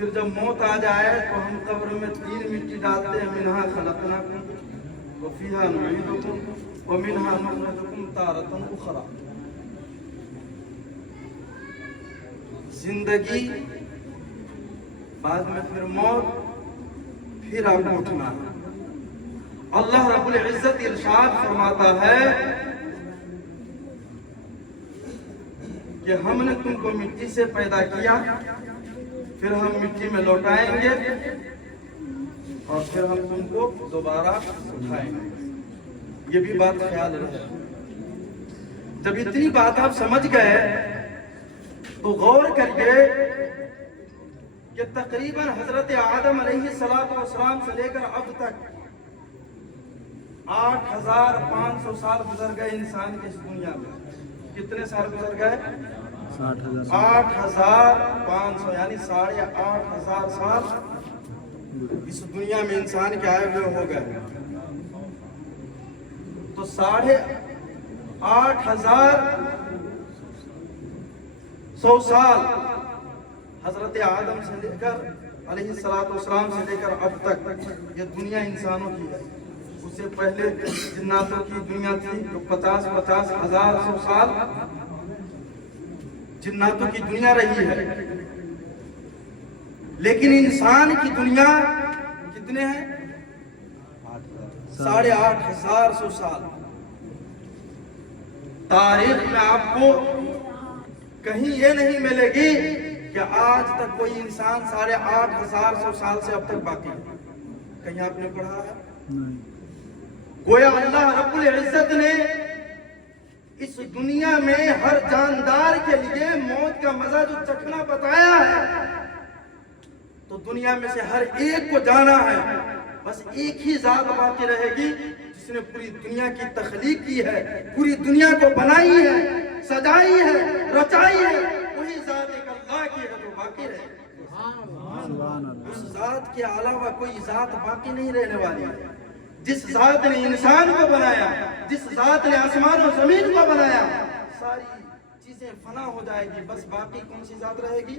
پھر جب موت آ جائے تو ہم قبر میں 3 مٹی ڈالتے ہیں، منہا خلقناکم وفیہا نعیدکم ومنہا نخرجکم تارۃ اخری۔ زندگی، بعد میں پھر موت، پھر آپ اٹھنا۔ اللہ رب العزت ارشاد فرماتا ہے کہ ہم نے تم کو مٹی سے پیدا کیا، پھر ہم مٹی میں لوٹائیں گے اور پھر ہم تم کو دوبارہ اٹھائیں گے۔ یہ بھی بات خیال رہے۔ جب اتنی بات آپ سمجھ گئے تو غور کریے کہ تقریباً حضرت آدم علیہ السلام سے لے کر اب تک 8500 سال گزر گئے انسان کی اس دنیا میں۔ کتنے سال گزر گئے؟ 8500، یعنی 8500 سال اس دنیا میں انسان کے آئے ہوئے ہو گئے۔ تو 8500 سال حضرت آدم سے لے کر علیہ السلام سے لے کر اب تک یہ دنیا انسانوں کی ہے۔ اس سے پہلے جناتوں کی دنیا تھی جو 50,000 سال جناتوں کی دنیا رہی ہے، لیکن انسان کی دنیا کتنے ہیں؟ 8500 سال۔ تاریخ میں آپ کو کہیں یہ نہیں ملے گی کہ آج تک کوئی انسان 8500 سال سے اب تک باقی ہے۔ کہیں آپ نے پڑھا ہے؟ گویا اللہ رب العزت نے اس دنیا میں ہر جاندار کے لیے موت کا مزہ جو چکھنا بتایا ہے، تو دنیا میں سے ہر ایک کو جانا ہے۔ بس ایک ہی ذات باقی رہے گی جس نے پوری دنیا کی تخلیق کی ہے، پوری دنیا کو بنائی ہے، سجائی ہے، رچائی ہے۔ وہی ذات ایک اللہ کی ہے جو باقی رہے گی۔ اس ذات کے علاوہ کوئی ذات باقی نہیں رہنے والی ہے۔ جس ذات نے انسان کو بنایا، جس ذات نے آسمان و زمین کو بنایا، ساری چیزیں فنا ہو جائے گی، بس باقی کون سی ذات رہے گی؟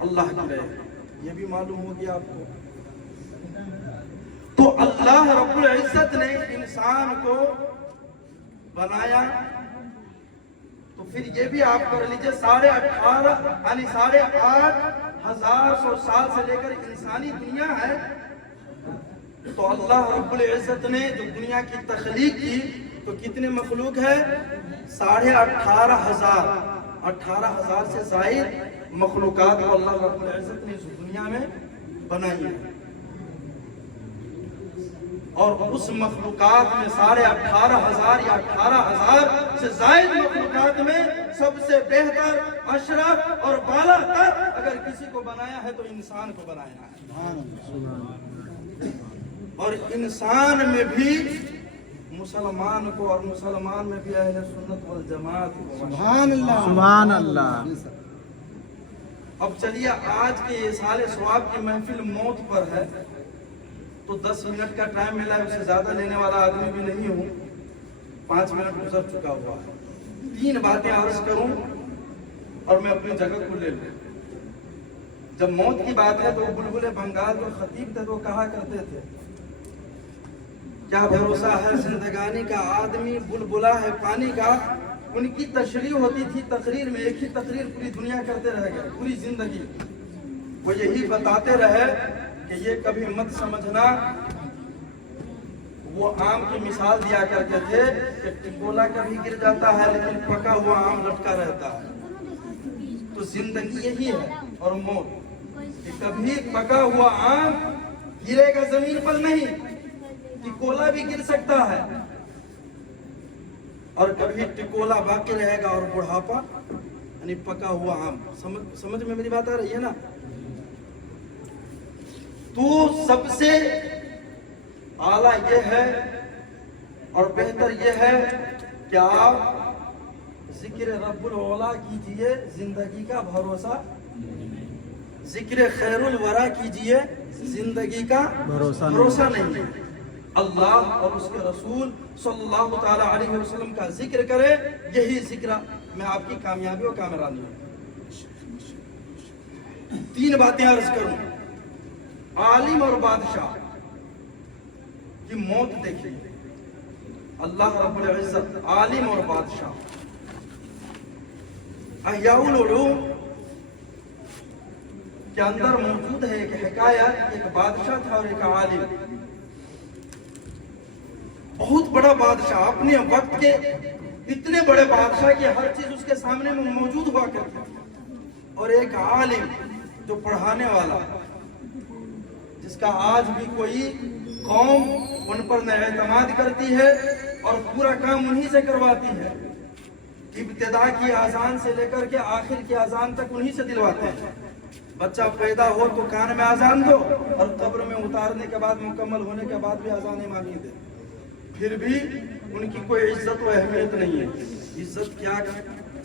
اللہ کی رہے گی۔ یہ بھی معلوم ہو گیا آپ کو۔ تو اللہ رب العزت نے انسان کو بنایا، تو پھر یہ بھی آپ کر لیجئے 18,500 یعنی 8,800 سال سے لے کر انسانی دنیا ہے۔ تو اللہ رب العزت نے جو دنیا کی تخلیق کی تو کتنے مخلوق ہے؟ 18,500 18,000 سے زائد مخلوقات کو اللہ رب العزت نے اس دنیا میں بنائی ہے۔ اور اس مخلوقات میں 18,500 یا 18,000 سے زائد مخلوقات میں سب سے بہتر، اشرف اور بالا تر اگر کسی کو بنایا ہے تو انسان کو بنایا ہے۔ اور انسان میں بھی مسلمان کو، اور مسلمان میں بھی اہل سنت والجماعت کو۔ سبحان اللہ، سبحان اللہ۔ اب چلیے آج کے یہ سال ثواب کی محفل موت پر ہے، تو 10 منٹ کا ٹائم ملا ہے، اسے زیادہ لینے والا آدمی بھی نہیں ہوں، 5 منٹ گزر چکا ہوا ہے۔ 3 باتیں عرض کروں اور میں اپنی جگہ کو لے لوں۔ جب موت کی بات ہے تو بلبل بنگال جو خطیب تھے وہ کہا کرتے تھے، کیا بھروسہ ہے زندگانی کا، آدمی بلبلا ہے پانی کا۔ ان کی تشریح ہوتی تھی تقریر میں، ایک ہی تقریر پوری دنیا کرتے رہ گئے پوری زندگی۔ وہ یہی بتاتے رہے کہ یہ کبھی مت سمجھنا، وہ آم کی مثال دیا کرتے تھے کہ ٹکولا کبھی گر جاتا ہے لیکن پکا ہوا آم لٹکا رہتا ہے۔ تو زندگی یہی ہے اور موت، کہ کبھی پکا ہوا آم گرے گا زمین پر نہیں، ٹکولا بھی گر سکتا ہے، اور کبھی ٹکولا باقی رہے گا اور بڑھاپا یعنی پکا ہوا آم۔ سمجھ میں میری بات آ رہی ہے نا؟ تو سب سے اعلیٰ یہ ہے اور بہتر یہ ہے کہ آپ ذکر رب العلا کیجئے، زندگی کا بھروسہ، ذکر خیر الورا کیجئے، زندگی کا بھروسہ نہیں ہے۔ اللہ اور اس کے رسول صلی اللہ تعالی علیہ وسلم کا ذکر کرے، یہی ذکر میں آپ کی کامیابی و کامرانی ہے۔ तीन बातें अर्ज करूं। आलिम और बादशाह की मौत देखिए, अल्लाह रब्बुल इज्जत आलिम और बादशाह। अहयाउल उलूम के अंदर मौजूद है एक हिकायत, एक बादशाह था और एक आलिम, बहुत बड़ा बादशाह, अपने वक्त के इतने बड़े बादशाह की हर चीज उसके सामने में मौजूद हुआ करती थी। और एक आलिम जो पढ़ाने वाला, जिसका आज भी कोई कौम उन पर एतमाद करती है और पूरा काम उन्हीं से करवाती है। इब्तिदा की आजान से लेकर के आखिर की आजान तक उन्हीं से दिलवाते हैं। बच्चा पैदा हो तो कान में आजान दो, और कब्र में उतारने के बाद, मुकम्मल होने के बाद भी आजान इमामी दे, फिर भी उनकी कोई इज्जत व अहमियत नहीं है। इज्जत क्या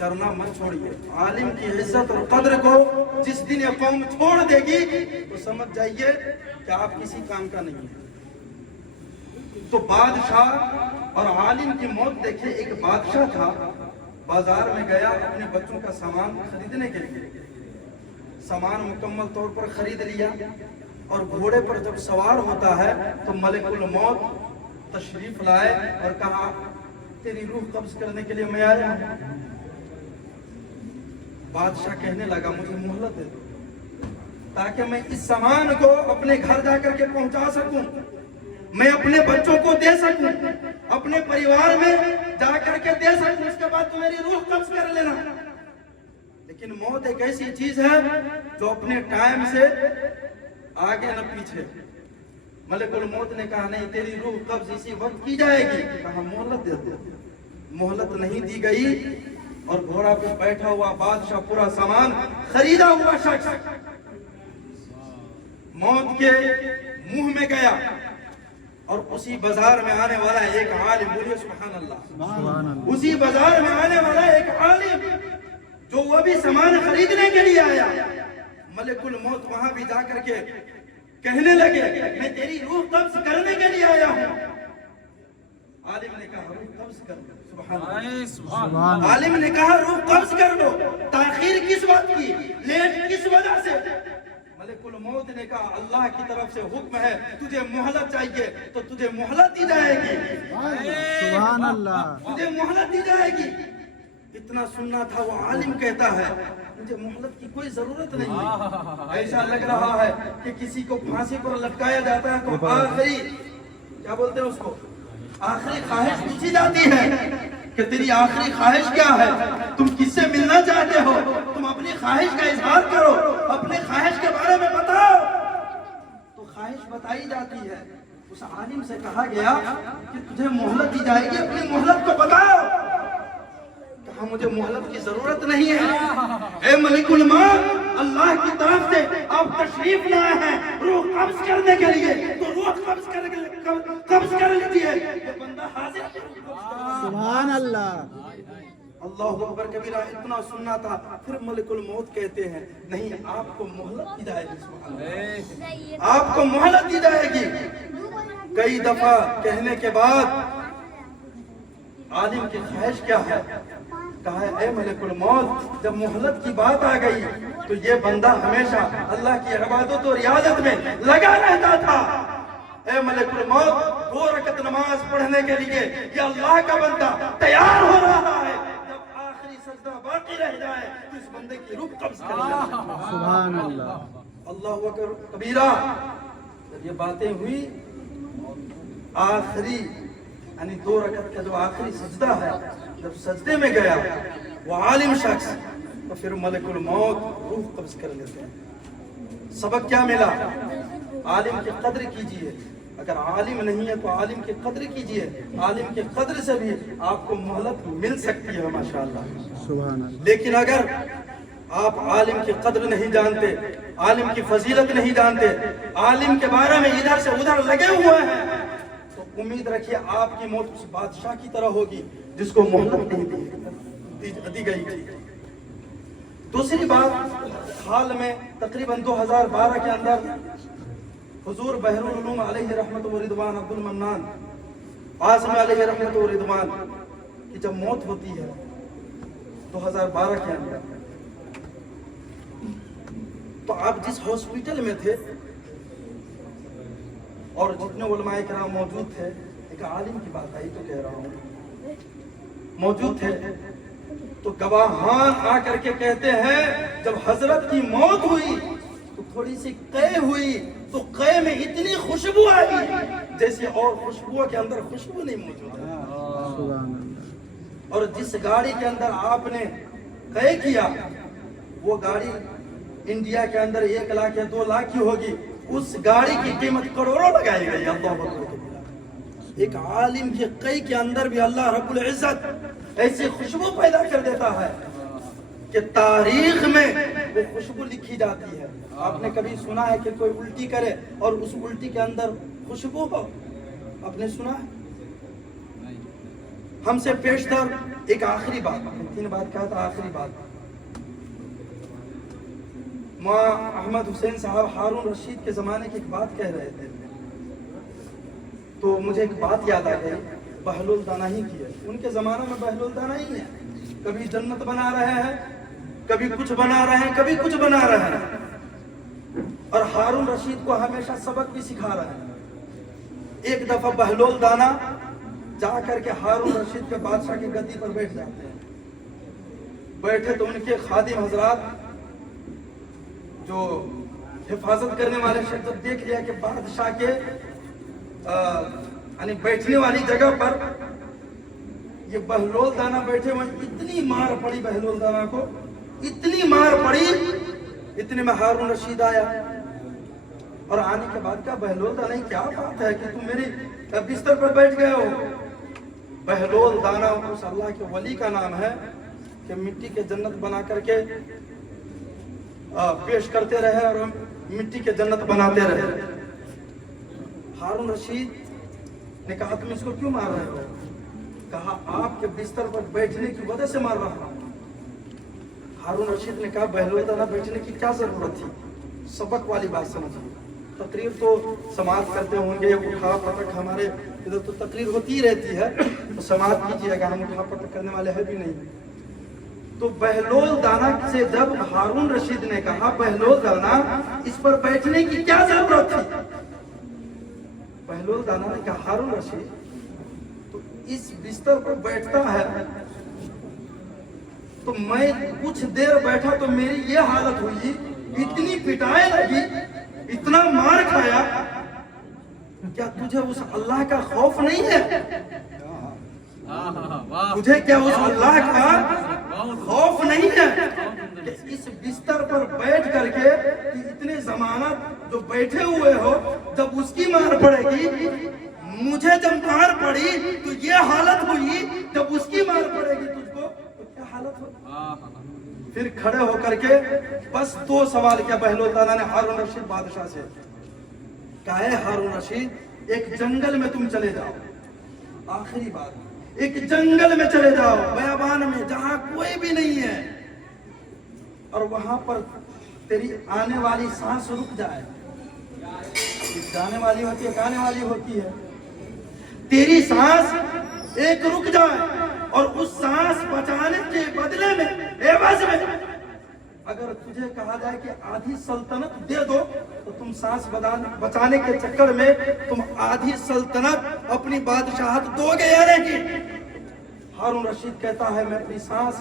करना मत छोड़िए। आलिम की इज्जत और कद्र को जिस दिन ये कौम छोड़ देगी तो समझ जाइए कि आप किसी काम का नहीं है। तो बादशाह और आलिम की मौत देखिए। एक बादशाह था, बाजार में गया अपने बच्चों का सामान खरीदने के लिए। सामान मुकम्मल तौर पर खरीद लिया, और घोड़े पर जब सवार होता है तो मलिकुल मौत तशरीफ लाए और कहा, तेरी रूह कब्ज करने के लिए मैं आया हूं। बादशाह कहने लगा, मुझे मोहलत दे दो ताकि मैं इस सामान को अपने घर जाकर के पहुंचा सकूं, मैं अपने बच्चों को दे सकूं, अपने परिवार में जाकर के दे सकूं, उसके बाद तो मेरी रूह कब्ज कर लेना। लेकिन मौत एक ऐसी चीज है जो अपने टाइम से आगे न पीछे। मलिकुल मौत ने कहा, नहीं, तेरी रूह कब्ज इसी वक्त की जाएगी। कहा, मोहलत दे दो। मोहलत नहीं दी गई, और घोड़ा पे बैठा हुआ बादशाह पूरा सामान खरीदा हुआ शख्स मौत के मुंह में गया। और उसी बाजार में आने वाला एक आलिम, बोलिए सुभान अल्लाह, उसी बाजार में आने वाला एक आलिम जो वो भी सामान खरीदने के लिए आया। मलिकुल मौत वहां भी जाकर के कहने लगे, मैं तेरी रूह कब्ज करने के लिए आया हूं। आलिम ने कहा, रूह कब्ज कर दो। सुभान अल्लाह। आलिम ने कहा, रूह कब्ज कर दो। ताखीर किस बात की, लेट किस वजह से? मलिकुल मौत ने कहा, अल्लाह की तरफ से हुक्म है, तुझे मोहलत चाहिए तो तुझे मोहलत दी जाएगी। सुभान अल्लाह। तुझे मोहलत दी जाएगी। इतना सुनना था, वो आलिम कहता है, मुझे मोहलत की कोई जरूरत नहीं है। ऐसा लग रहा है कि किसी को फांसी पर लटकाया जाता है तो आखिरी, क्या बोलते हैं उसको, आखिरी ख्वाहिश पूछी जाती है कि तेरी आखिरी ख्वाहिश क्या है, तुम किससे मिलना चाहते हो, तुम अपनी ख्वाहिश का इजहार करो, अपने ख्वाहिश के बारे में बताओ। तो ख्वाहिश बताई जाती है। उस आलिम से कहा गया कि तुझे मोहलत दी जाएगी, अपनी मोहलत को बताओ। कहा, मुझे मोहलत की जरूरत नहीं है। ए मलिकुल मौत, अल्लाह की तरफ से आप तशरीफ लाए हैं रूह कब्ज करने के लिए, तो रूह कब्ज कर लीजिए। ये बंदा हाजिर है। सुभान अल्लाह, अल्लाहु अकबर कबीरा। इतना सुनना था। फिर मलिकुल मौत कहते हैं, नहीं, आपको मोहलत दी जाएगी। सुभान अल्लाह, आपको मोहलत दी जाएगी। कई दफा कहने के बाद आलिम की ख्वाहिश क्या है? कहा है, ए मलिकुल मौत, जब मोहलत की बात आ गई तो ये बंदा हमेशा अल्लाह की इबादत और रियाजत में लगा रहता था। ए मलिकुल मौत, 2 रकत नमाज पढ़ने के लिए ये अल्लाह का बंदा तैयार हो रहा है। जब आखिरी सजदा बाकी रह जाए तो इस बंदे की रूह कब्ज कर ले। सुभान अल्लाह, अल्लाहु अकबर कबीरा। जब ये बातें हुई, आखिरी यानी 2 रकत का जो आखिरी सजदा है, जब सजदे में गया वो आलिम शख्स, तो फिर मलिकुल मौत रूह कब्ज कर लेते हैं। सबक क्या मिला? आलिम की कद्र कीजिए। अगर आलिम नहीं है तो आलिम की कद्र कीजिए। आलिम की कद्र से भी आपको मोहलत मिल सकती है, माशाअल्लाह, सुभान अल्लाह। लेकिन अगर आप आलिम की कद्र नहीं जानते, आलिम की फजीलत नहीं जानते, आलिम के बारे में इधर से उधर लगे हुए हैं, तो उम्मीद रखिए आपकी मौत उस बादशाह की तरह होगी जिसको मोहलत नहीं दी गई थी। दूसरी बात, हाल में तकरीबन 2012 के अंदर हुजूर बहरुल उलूम अलैहि रहमत व रिदवान अब्दुल मन्नान आज़मी अलैहि रहमत व रिदवान की जब मौत होती है 2012 के अंदर, तो आप जिस हॉस्पिटल में थे और जितने उलमाए किराम मौजूद थे, एक आलिम की बात आई तो कह रहा हूँ, मौजूद थे, तो गवाहान आकर के कहते हैं जब हजरत की मौत हुई तो थोड़ी सी कै हुई, तो कै में इतनी खुशबू आई जैसे और खुशबुओं के अंदर खुशबू नहीं मौजूद है। और जिस गाड़ी के अंदर आपने कै किया वो गाड़ी इंडिया के अंदर 1 लाख या 2 लाख की होगी, उस गाड़ी की कीमत करोड़ों लगाई गई। अल्लाह अकबर। एक आलिम के कै के अंदर भी अल्लाह रब्बुल इज्जत ऐसी खुशबू पैदा कर देता है कि तारीख में वो खुशबू लिखी जाती है। आपने कभी सुना है कि कोई उल्टी करे और उस उल्टी के अंदर खुशबू हो? आपने सुना है? हमसे पेशतर एक आखिरी बात, 3 बात कहा था, आखिरी बात, अहमद हुसैन साहब हारून रशीद के जमाने की एक बात कह रहे थे, तो मुझे एक बात याद आ गई, बहलुल दाना ही की है। उनके जमाने में बहलुल दाना ही है, कभी जन्नत बना रहे हैं, कभी कुछ बना रहे हैं, कभी कुछ बना रहे हैं, और हारून रशीद को हमेशा सबक भी सिखा रहे हैं। एक दफा बहलुल दाना जा करके हारून रशीद के बादशाह की गद्दी पर बैठ जाते हैं। बैठे तो उनके खादिम हजरात जो हिफाजत करने वाले शख्स देख लिया कि बादशाह के यानी बैठने वाली जगह पर ये बहलुल दाना बैठे हुए, इतनी मार पड़ी बहलुल दाना को, इतनी मार पड़ी, इतने में हारून रशीद आया और आने के बाद कहा बहलुल दाना क्या बात है कि तुम मेरी बिस्तर पर बैठ गए हो? बहलुल दाना उस अल्लाह के वली का नाम है कि मिट्टी के जन्नत बना करके पेश करते रहे और हम मिट्टी के जन्नत बनाते रहे। हारून रशीद ने कहा तुम इसको क्यों मार रहे हो? कहा आपके बिस्तर पर बैठने की वजह से मार रहा हूं। हारून रशीद ने कहा बहलुल दाना बैठने की क्या जरूरत थी? सबक वाली बात समझिए। तकरीर तो समाज करते होंगे, उठा पटक हमारे इधर तो तकरीर होती रहती है, तो समाज कीजिएगा, हम उठा पटक करने वाले है भी नहीं। तो बहलुल दाना से जब हारून रशीद ने कहा बहलुल दाना इस पर बैठने की क्या जरूरत थी? बहलुल दाना ने कहा हारून रशीद तो इस बिस्तर पर बैठता है तो मैं कुछ देर बैठा तो मेरी ये हालत हुई, इतनी पिटाई लगी, इतना मार खाया, क्या तुझे उस अल्लाह का खौफ नहीं है? तुझे क्या उस अल्लाह का खौफ नहीं है कि इस बिस्तर पर बैठ करके इतने जमानत जो बैठे हुए हो, जब उसकी मार पड़ेगी, मुझे जब मार पड़ी तो ये हालत हुई, जब उसकी मार पड़ेगी तुझको तो क्या हालत हो? फिर खड़े होकर के बस 2 सवाल किया बहलुल दाना ने हारून रशीद बादशाह से। कहा है हारून रशीद एक जंगल में तुम चले जाओ, आखिरी बात, एक जंगल में चले जाओ बयाबान में जहां कोई भी नहीं है, और वहां पर तेरी आने वाली सांस रुक जाए। जाने वाली होती है, आने वाली होती है, तेरी सांस एक रुक जाए और उस सांस बचाने के बदले में एवज में अगर तुझे कहा जाए कि आधी सल्तनत दे दो तो तुम सांस बचाने के चक्कर में तुम आधी सल्तनत अपनी बादशाहत दोगे या नहीं? हारून रशीद कहता है मैं अपनी सांस,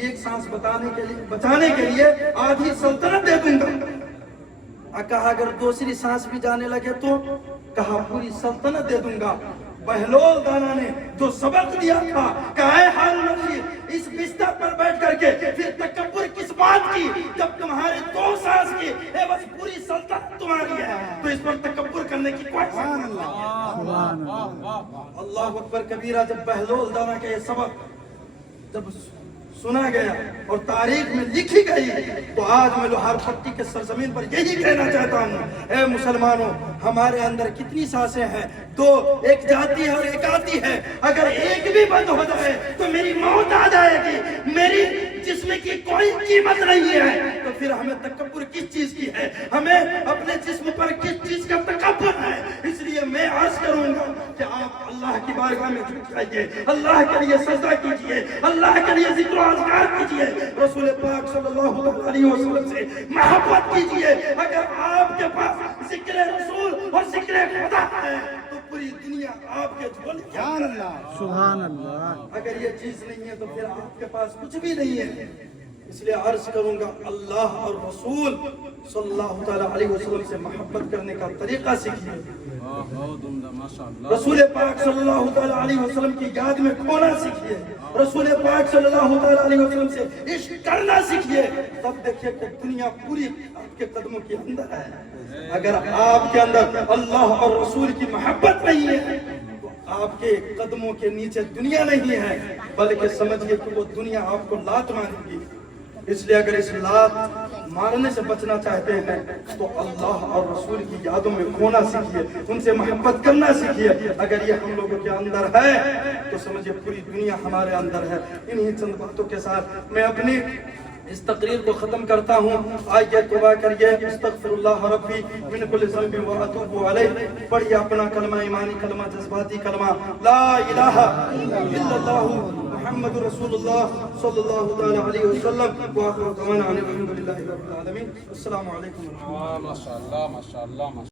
एक सांस बचाने के लिए आधी सल्तनत दे दूंगा। कहा अगर दूसरी सांस भी जाने लगे तो? कहा पूरी सल्तनत दे दूंगा। बहलुल दाना ने जो सबक दिया था, कहा है हारून रशीद इस बिस्तर पर बैठ करके फिर तकब्बुर किस बात की, जब तुम्हारे 2 सांस की बस पूरी सल्तनत तुम्हारी है, तो इस पर तकब्बुर करने की कोई अल्लाह अकबर कबीरा। जब बहलुल दाना का ये सबक जब सुना गया और तारीख में लिखी गई, तो आज मैं लोहार पट्टी के सरजमीन पर यही कहना चाहता हूँ, ऐ मुसलमानों, हमारे अंदर कितनी सांसें हैं? 2, एक जाती है और एक आती है। अगर एक भी बंद हो जाए तो मेरी मौत आ जाएगी, मेरी जिस्म की कोई कीमत नहीं है। तो फिर हमें तकब्बुर किस चीज की है? हमें अपने जिस्म पर किस चीज का तकब्बुर है? इसलिए मैं میں عرض کروں گا کہ آپ اللہ کی بارگاہ میں جھک جائیے، اللہ کے لیے سجدہ کیجئے، اللہ کے لیے ذکر و اذکار کیجئے، رسول پاک صلی اللہ علیہ وسلم سے محبت کیجئے۔ اگر آپ کے پاس ذکر رسول اور ذکر خدا ہے تو پوری دنیا آپ کے جھولی کے اندر ہے۔ سبحان اللہ۔ اگر یہ چیز نہیں ہے تو پھر آپ کے پاس کچھ بھی نہیں ہے۔ اس لیے عرض کروں گا اللہ اور رسول صلی اللہ تعالیٰ علیہ وسلم سے محبت کرنے کا طریقہ سیکھیے، رسول پاک صلی اللہ تعالیٰ علیہ وسلم کی یاد میں کھونا سیکھیے، رسول پاک صلی اللہ تعالیٰ علیہ وسلم سے عشق کرنا سیکھیے، تب دیکھیے کہ دنیا پوری آپ کے قدموں کے اندر ہے۔ اگر آپ کے اندر اللہ اور رسول کی محبت نہیں ہے تو آپ کے قدموں کے نیچے دنیا نہیں ہے، بلکہ سمجھیے کہ وہ دنیا آپ کو لات مارے گی۔ اس لیے اگر اس لات مارنے سے بچنا چاہتے ہیں تو اللہ اور رسول کی یادوں میں کھونا سیکھیے، ان سے محبت کرنا سیکھیے۔ اگر یہ ہم لوگوں کے اندر ہے تو سمجھے پوری دنیا ہمارے اندر ہے۔ انہی چند باتوں کے ساتھ میں اپنی اس تقریر کو ختم کرتا ہوں۔ آئیے توبہ کریے، استغفر اللہ ربی من کل ذنب و اتوب علیہ، پڑھیے اپنا کلمہ ایمانی، کلمہ جذباتی، کلمہ لا الہ الا اللہ محمد رسول اللہ صلی اللہ تعالی علیہ وسلم۔ وآخر دعوانا ان الحمد للہ رب العالمین۔ السلام علیکم ورحمۃ اللہ۔ ماشاء اللہ ماشاء اللہ۔